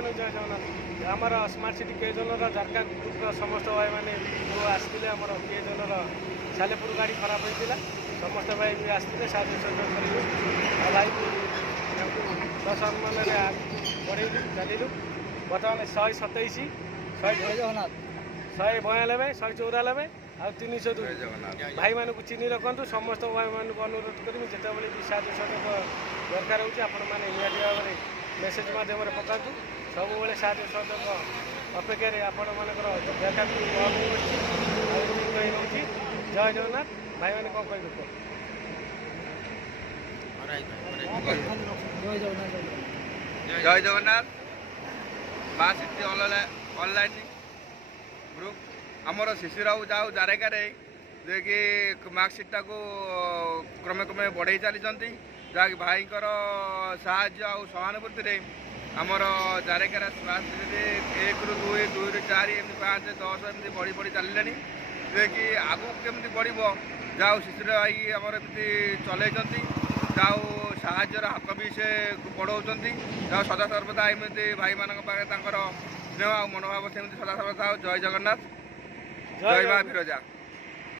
भाई जय जगन्नाथ आमर स्मार्ट सिटी केजनर झारखा ग्रुप्र समस्त भाई मैंने जो आसते आम केजनर सालेपुर गाड़ी खराब होता समस्त भाई भी आसते साहय सहयोग करूँ भाई ससम्मान बढ़ेलु चलू बर्तमान 127 192 194 आ 302 भाई मानक चिन्ह रखु समस्त भाई मानक अनुरोध करी जिते भी साहय सहयोग दरकार होती आपण मैंने निहाती भाव में मेसेज मध्यम पकातु सब साहय सहयोग अपेक्षा आपण मानकर देखा रही जय जगन्नाथ भाई मैंने कौन कह जय जगन्नाथ माँ सिटी ऑनलाइन ग्रुप आमर शिशिराऊ जाऊ जारेगार जे कि मार्कसीटा को क्रमे क्रमे बढ़े चली जहाँकि भाई साहाय्य आ सहानुभूति आमर जारेगार स्मार्ट सिटी 1 ରୁ 2 2 ରୁ 4 एमती 5 10 एमती बढ़ी बढ़ी चलिए जे कि आगू केमती बढ़ जाऊ शिशिर भाई आमर एमती चलती जाऊ साहाय्यर हाथ भी से बढ़ाऊँच जाऊ सदा सर्वदा एमती भाई मान पाखे स्नेह आ मनोभाव सेमती सदा सर्वदा जय जगन्नाथ जय माँ विरजा।